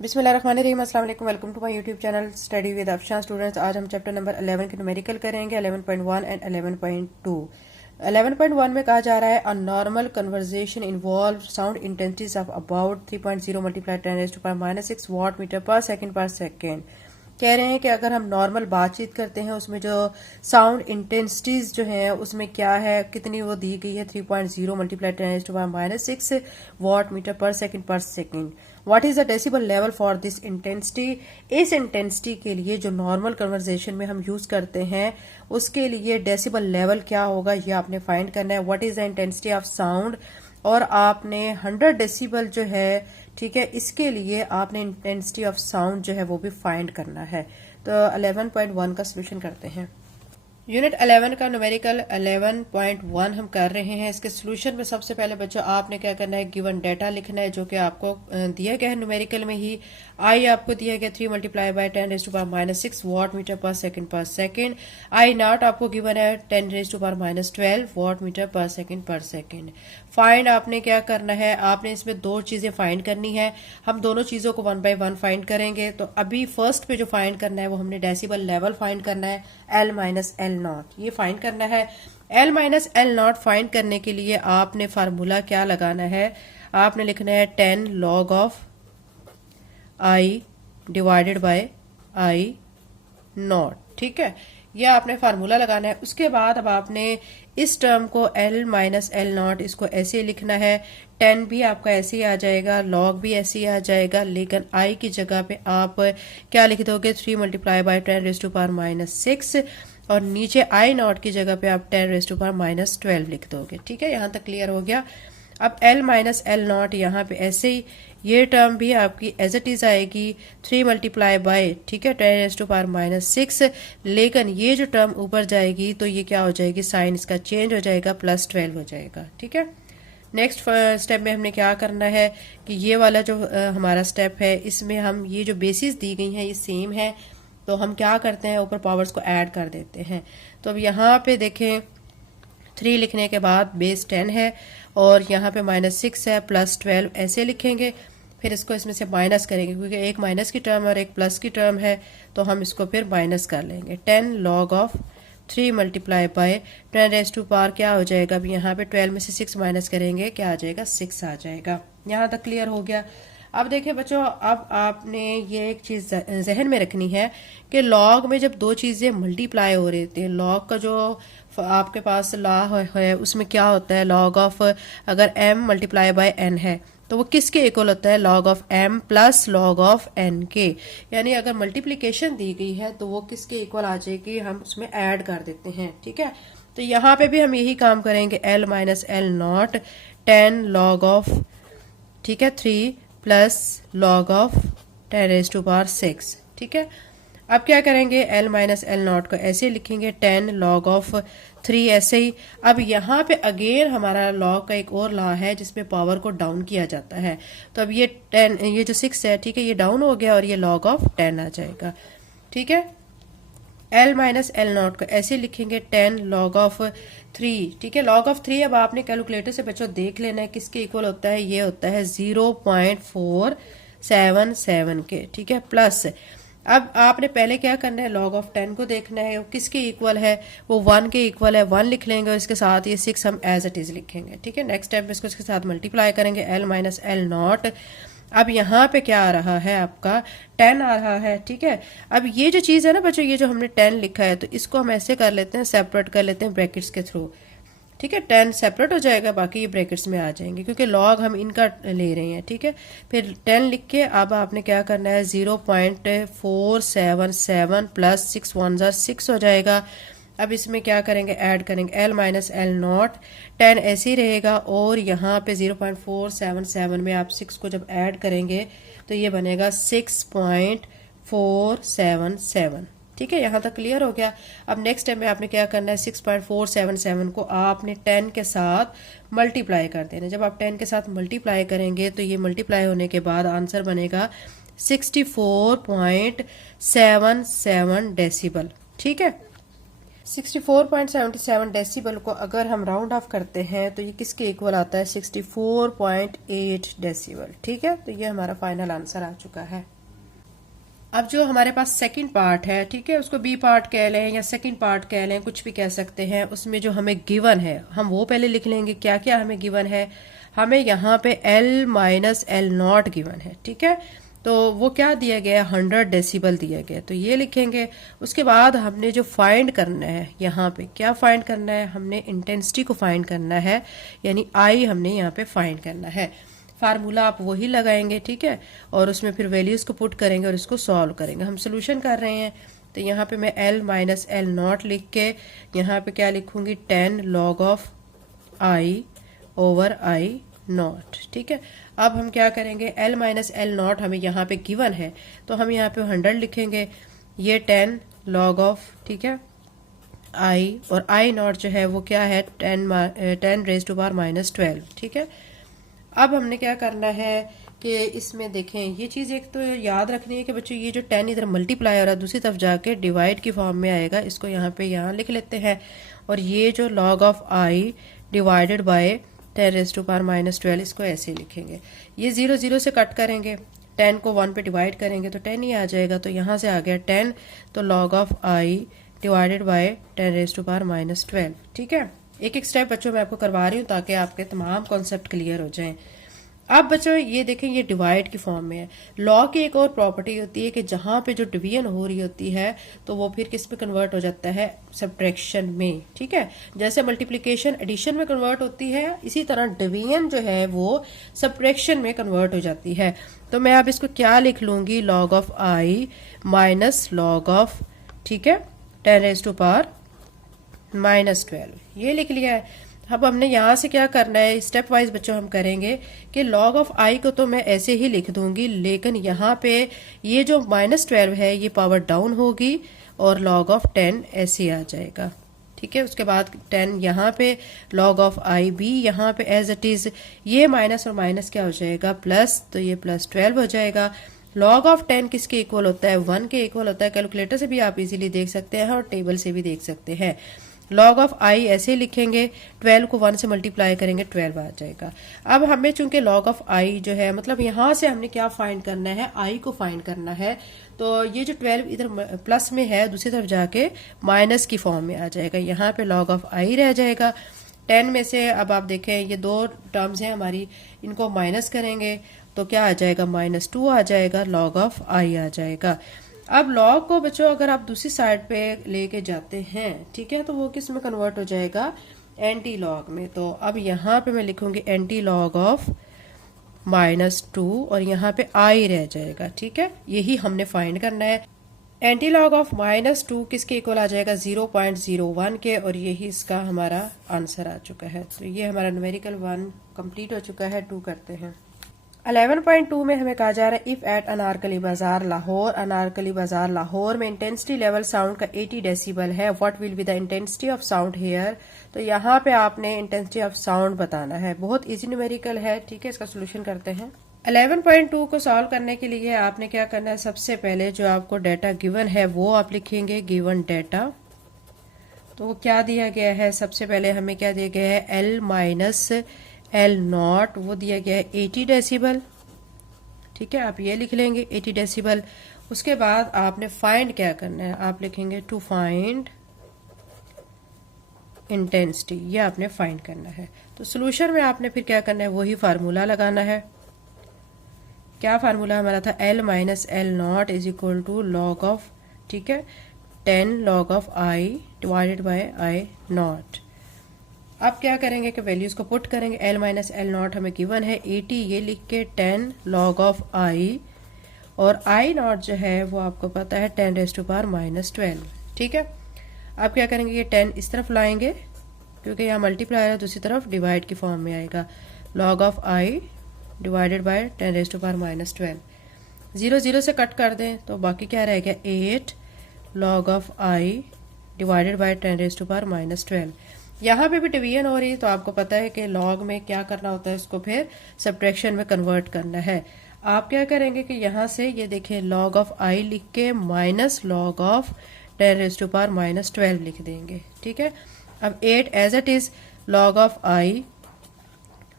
बिस्मिल्लाहिर्रहमानिर्रहीम। अस्सलाम वालेकुम। Welcome to my YouTube channel study with Afshan students. आज हम चैप्टर नंबर 11 के न्यूमेरिकल करेंगे, 11.1 एंड 11.2। 11.1 में कहा जा रहा है a normal conversation involve sound intensities of about 3.0 multiply 10⁻⁶ watt metre per second. कह रहे हैं कि अगर हम नॉर्मल बातचीत करते हैं उसमें जो साउंड इंटेंसिटीज जो है उसमें क्या है, कितनी वो दी गई है 3.0 multiply 10⁻⁶ watt metre per second. What is the decibel level for this intensity. इस इंटेंसिटी के लिए जो नॉर्मल कन्वर्सेशन में हम यूज करते हैं उसके लिए डेसिबल लेवल क्या होगा ये आपने फाइंड करना है। What is the intensity of sound, और आपने 100 डेसिबल जो है, ठीक है, इसके लिए आपने इंटेंसिटी ऑफ साउंड जो है वो भी फाइंड करना है। तो 11.1 का सोल्यूशन करते हैं। यूनिट 11 का न्यूमेरिकल 11.1 हम कर रहे हैं। इसके सोल्यूशन में सबसे पहले बच्चों आपने क्या करना है, गिवन डेटा लिखना है जो कि आपको दिया गया है न्यूमेरिकल में ही। आई आपको दिया गया 3 multiply by 10⁻⁻⁶ watt metre per second. I not आपको गिवन है 10⁻⁻12 वाट मीटर पर सेकेंड। फाइंड आपने क्या करना है, आपने इसमें दो चीजें फाइंड करनी है। हम दोनों चीजों को 1 बाय 1 फाइंड करेंगे। तो अभी फर्स्ट पे जो फाइंड करना है वो हमने डेसिबल लेवल फाइंड करना है, L माइनस एल नॉट, ये फाइंड करना है। L minus L not find करने के लिए आपने फार्मूला क्या लगाना है, आपने लिखना है 10 log of I divided by I not. ठीक है, यह आपने फार्मूला लगाना है। उसके बाद अब आपने इस टर्म को L माइनस एल नॉट इसको ऐसे लिखना है। 10 भी आपका ऐसे ही आ जाएगा, लॉग भी ऐसे ही आ जाएगा, लेकिन I की जगह पे आप क्या लिख दोगे 3 मल्टीप्लाई बाय 10⁻⁻⁶, और नीचे I नॉट की जगह पे आप 10⁻⁻12 लिख दोगे। ठीक है, यहाँ तक क्लियर हो गया। अब L माइनस एल नॉट यहाँ पे ऐसे ही, ये टर्म भी आपकी एज इट इज आएगी 3 मल्टीप्लाई बाय, ठीक है, 10⁻⁻6, लेकिन ये जो टर्म ऊपर जाएगी तो ये क्या हो जाएगी, साइन इसका चेंज हो जाएगा, +12 हो जाएगा। ठीक है, नेक्स्ट स्टेप में हमने क्या करना है कि ये वाला जो हमारा स्टेप है इसमें हम ये जो बेसिस दी गई हैं ये सेम है, तो हम क्या करते हैं ऊपर पावर्स को ऐड कर देते हैं। तो अब यहाँ पे देखें 3 लिखने के बाद बेस 10 है और यहाँ पे -6 है, +12 ऐसे लिखेंगे। फिर इसको इसमें से माइनस करेंगे क्योंकि एक माइनस की टर्म और एक प्लस की टर्म है, तो हम इसको फिर माइनस कर लेंगे। 10 log ऑफ 3 मल्टीप्लाई बाय 10⁻⁴ क्या हो जाएगा, अब यहाँ पे 12 में से 6 माइनस करेंगे, क्या आ जाएगा, 6 आ जाएगा। यहाँ तक क्लियर हो गया। अब देखिए बच्चों, अब आपने ये एक चीज जहन में रखनी है कि लॉग में जब दो चीजें मल्टीप्लाई हो रही होती है, लॉग का जो आपके पास लॉ है उसमें क्या होता है, लॉग ऑफ अगर m मल्टीप्लाई बाय n है तो वो किसके इक्वल होता है, log of m plus log of n के। यानी अगर मल्टीप्लिकेशन दी गई है तो वो किसके इक्वल आ जाएगी, हम उसमें ऐड कर देते हैं। ठीक है, तो यहाँ पे भी हम यही काम करेंगे, L minus L not 10 log of, ठीक है, 3 प्लस लॉग ऑफ 10⁻⁶। ठीक है, अब क्या करेंगे, L माइनस एल नॉट को ऐसे लिखेंगे, 10 log ऑफ 3 ऐसे ही। अब यहाँ पे अगेन हमारा लॉग का एक और लॉ है जिसमें पावर को डाउन किया जाता है। तो अब ये 10, ये जो 6 है, ठीक है, ये डाउन हो गया और ये log ऑफ 10 आ जाएगा। ठीक है, L माइनस एल नॉट को ऐसे लिखेंगे, 10 log ऑफ 3। ठीक है, log ऑफ 3 अब आपने कैलकुलेटर से बच्चों देख लेना है किसके इक्वल होता है, ये होता है 0.477 के। ठीक है, प्लस अब आपने पहले क्या करना है, log ऑफ 10 को देखना है वो किसके इक्वल है, वो 1 के इक्वल है, 1 लिख लेंगे और इसके साथ ये 6 हम एज इट इज लिखेंगे। ठीक है, नेक्स्ट स्टेप में इसको इसके साथ मल्टीप्लाई करेंगे, L माइनस एल नॉट। अब यहाँ पे क्या आ रहा है, आपका 10 आ रहा है। ठीक है, अब ये जो चीज़ है ना बच्चों, ये जो हमने 10 लिखा है तो इसको हम ऐसे कर लेते हैं, सेपरेट कर लेते हैं ब्रैकेट्स के थ्रू। ठीक है, 10 सेपरेट हो जाएगा, बाकी ये ब्रैकेट्स में आ जाएंगे क्योंकि लॉग हम इनका ले रहे हैं। ठीक है, फिर 10 लिख के अब आपने क्या करना है, 0.477 प्लस 6 1 6 हो जाएगा। अब इसमें क्या करेंगे, ऐड करेंगे, L माइनस एल नॉट 10 ऐसे ही रहेगा और यहाँ पे 0.477 में आप 6 को जब ऐड करेंगे तो ये बनेगा 6.477। ठीक है, यहाँ तक क्लियर हो गया। अब नेक्स्ट स्टेप में आपने क्या करना है, 6.477 को आपने 10 के साथ मल्टीप्लाई कर देना। जब आप 10 के साथ मल्टीप्लाई करेंगे तो ये मल्टीप्लाई होने के बाद आंसर बनेगा 64.77 डेसिबल। ठीक है, 64.77 डेसिबल को अगर हम राउंड ऑफ करते हैं तो ये किसके इक्वल आता है? 64.8 डेसिबल। ठीक है, तो ये हमारा फाइनल आंसर आ चुका है। अब जो हमारे पास सेकंड पार्ट है, ठीक है, उसको बी पार्ट कह लें या सेकंड पार्ट कह लें, कुछ भी कह सकते हैं। उसमें जो हमें गिवन है हम वो पहले लिख लेंगे। क्या क्या हमें गिवन है? हमें यहाँ पे L minus L not given है। ठीक है, तो वो क्या दिया गया है? 100 डेसिबल दिया गया, तो ये लिखेंगे। उसके बाद हमने जो फाइंड करना है, यहाँ पे क्या फाइंड करना है? हमने इंटेंसिटी को फाइंड करना है, यानी I हमने यहाँ पे फाइंड करना है। फार्मूला आप वही लगाएंगे, ठीक है, और उसमें फिर वैल्यूज को पुट करेंगे और इसको सॉल्व करेंगे। हम सोल्यूशन कर रहे हैं, तो यहाँ पे मैं L माइनस L नॉट लिख के यहाँ पे क्या लिखूंगी? 10 log of I over I not. ठीक है, अब हम क्या करेंगे? L माइनस L नॉट हमें यहाँ पे गिवन है, तो हम यहाँ पे 100 लिखेंगे। ये 10 log ऑफ, ठीक है, I, और I नॉट जो है वो क्या है? 10 रेज टू पावर माइनस 12। ठीक है, अब हमने क्या करना है कि इसमें देखें, ये चीज़ एक तो याद रखनी है कि बच्चों ये जो 10 इधर मल्टीप्लाई हो रहा है दूसरी तरफ जाके डिवाइड की फॉर्म में आएगा। इसको यहाँ पे यहाँ लिख लेते हैं, और ये जो log of I divided by 10 raise to power minus 12, इसको ऐसे लिखेंगे। ये 0 0 से कट करेंगे, 10 को 1 पे डिवाइड करेंगे तो 10 ही आ जाएगा, तो यहाँ से आ गया 10, तो log of I divided by 10 raise to power minus 12। ठीक है, एक एक स्टेप बच्चों मैं आपको करवा रही हूँ ताकि आपके तमाम कॉन्सेप्ट क्लियर हो जाएं। अब बच्चों ये देखें, ये डिवाइड की फॉर्म में है। लॉ की एक और प्रॉपर्टी होती है कि जहां पे जो डिवीजन हो रही होती है तो वो फिर किस में कन्वर्ट हो जाता है? सब्ट्रैक्शन में। ठीक है, जैसे मल्टीप्लिकेशन एडिशन में कन्वर्ट होती है, इसी तरह डिवीजन जो है वो सब्ट्रैक्शन में कन्वर्ट हो जाती है। तो मैं अब इसको क्या लिख लूंगी? log of I minus log of, ठीक है, 10 रेज टू पावर माइनस 12, ये लिख लिया है। अब हमने यहाँ से क्या करना है? स्टेप वाइज बच्चों हम करेंगे कि log ऑफ I को तो मैं ऐसे ही लिख दूंगी, लेकिन यहाँ पे ये जो माइनस 12 है ये पावर डाउन होगी और log ऑफ 10 ऐसे आ जाएगा। ठीक है, उसके बाद 10 यहाँ पे, log ऑफ I भी यहाँ पे एज इट इज, ये माइनस और माइनस क्या हो जाएगा? प्लस, तो ये प्लस 12 हो जाएगा। log ऑफ 10 किसके इक्वल होता है? 1 के इक्वल होता है। कैलकुलेटर से भी आप इजीली देख सकते हैं और टेबल से भी देख सकते हैं। log ऑफ I ऐसे लिखेंगे, 12 को 1 से मल्टीप्लाई करेंगे 12 आ जाएगा। अब हमें चूंकि log ऑफ I जो है, मतलब यहाँ से हमने क्या फाइंड करना है? I को फाइंड करना है, तो ये जो 12 इधर प्लस में है दूसरी तरफ जाके माइनस की फॉर्म में आ जाएगा। यहाँ पे log ऑफ I रह जाएगा। 10 में से अब आप देखें ये दो टर्म्स हैं हमारी, इनको माइनस करेंगे तो क्या आ जाएगा? -2 आ जाएगा, log ऑफ I आ जाएगा। अब log को बच्चों अगर आप दूसरी साइड पे लेके जाते हैं, ठीक है, तो वो किस में कन्वर्ट हो जाएगा? एंटी लॉग में। तो अब यहाँ पे मैं लिखूंगी एंटी लॉग ऑफ -2 और यहाँ पे I रह जाएगा। ठीक है, यही हमने फाइंड करना है। एंटी लॉग ऑफ -2 किसके इक्वल आ जाएगा? 0.01 के, और यही इसका हमारा आंसर आ चुका है। तो ये हमारा न्यूमेरिकल 1 कंप्लीट हो चुका है। 2 करते हैं। 11.2 में हमें कहा जा रहा है इफ एट अनारकली बाजार लाहौर, अनारकली बाजार लाहौर में इंटेंसिटी लेवल साउंड का 80 डेसिबल है, what will be the intensity of sound here. तो यहाँ पे आपने इंटेंसिटी ऑफ साउंड बताना है। बहुत इजी न्यूमेरिकल है। ठीक है, इसका सोल्यूशन करते हैं। 11.2 को सॉल्व करने के लिए आपने क्या करना है? सबसे पहले जो आपको डाटा गिवन है वो आप लिखेंगे, गिवन डाटा। तो वो क्या दिया गया है? सबसे पहले हमें क्या दिया गया है? L माइनस L नॉट, वो दिया गया है 80 डेसिबल। ठीक है, आप ये लिख लेंगे 80 डेसिबल। उसके बाद आपने फाइंड क्या करना है? आप लिखेंगे टू फाइंड इंटेंसिटी, ये आपने फाइंड करना है। तो सोल्यूशन में आपने फिर क्या करना है? वही फार्मूला लगाना है। क्या फार्मूला हमारा था? L minus L naught is equal to log of, ठीक है, 10 log of I divided by I naught. अब क्या करेंगे कि वैल्यूज को पुट करेंगे। L माइनस L नॉट हमें गिवन है 80, ये लिख के 10 log ऑफ I, और I नॉट जो है वो आपको पता है 10 रेज टू पावर माइनस 12। ठीक है, अब क्या करेंगे? ये 10 इस तरफ लाएंगे क्योंकि यहाँ मल्टीप्लाई है, दूसरी तरफ डिवाइड की फॉर्म में आएगा। log of I divided by 10 raise to power minus 12। 0 0 से कट कर दें तो बाकी क्या रहेगा? 8 log of I divided by 10 raise to power minus 12। यहाँ पे भी डिवीजन हो रही है, तो आपको पता है कि लॉग में क्या करना होता है? इसको फिर सब्ट्रैक्शन में कन्वर्ट करना है। आप क्या करेंगे कि यहाँ से ये देखिए log ऑफ I लिख के माइनस log ऑफ 10⁻⁻12 लिख देंगे। ठीक है, अब 8 as it is log of i,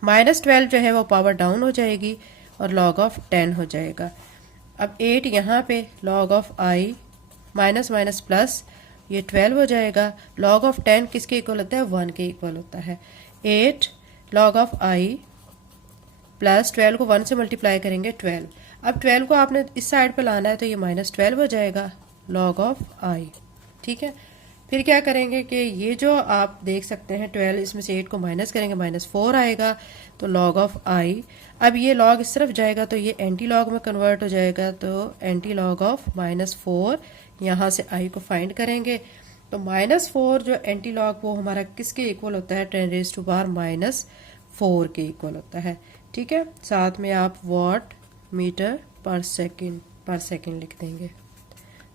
-12 जो है वो पावर डाउन हो जाएगी और log ऑफ 10 हो जाएगा। अब 8 यहाँ पे log of i minus minus plus ये 12 हो जाएगा। log ऑफ 10 किसके इक्वल होता है? 1 के इक्वल होता है। 8 log ऑफ i प्लस 12 को 1 से मल्टीप्लाई करेंगे 12। अब 12 को आपने इस साइड पे लाना है तो ये -12 हो जाएगा log ऑफ i। ठीक है, फिर क्या करेंगे कि ये जो आप देख सकते हैं 12, इसमें से 8 को माइनस करेंगे, -4 आएगा तो log ऑफ i। अब ये log इस तरफ जाएगा तो ये एंटी लॉग में कन्वर्ट हो जाएगा, तो एंटी लॉग ऑफ -4, यहाँ से i को फाइंड करेंगे तो -4 जो एंटी लॉग वो हमारा किसके इक्वल होता है? 10⁻⁻4 के इक्वल होता है। ठीक है, साथ में आप वॉट मीटर पर सेकेंड लिख देंगे।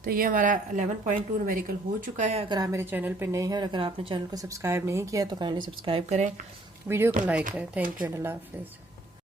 तो ये हमारा 11.2 न्यूमेरिकल हो चुका है। अगर आप मेरे चैनल पे नए हैं और अगर आपने चैनल को सब्सक्राइब नहीं किया तो काइंडली सब्सक्राइब करें, वीडियो को लाइक करें। थैंक यू एंड अल्लाह हाफिज़।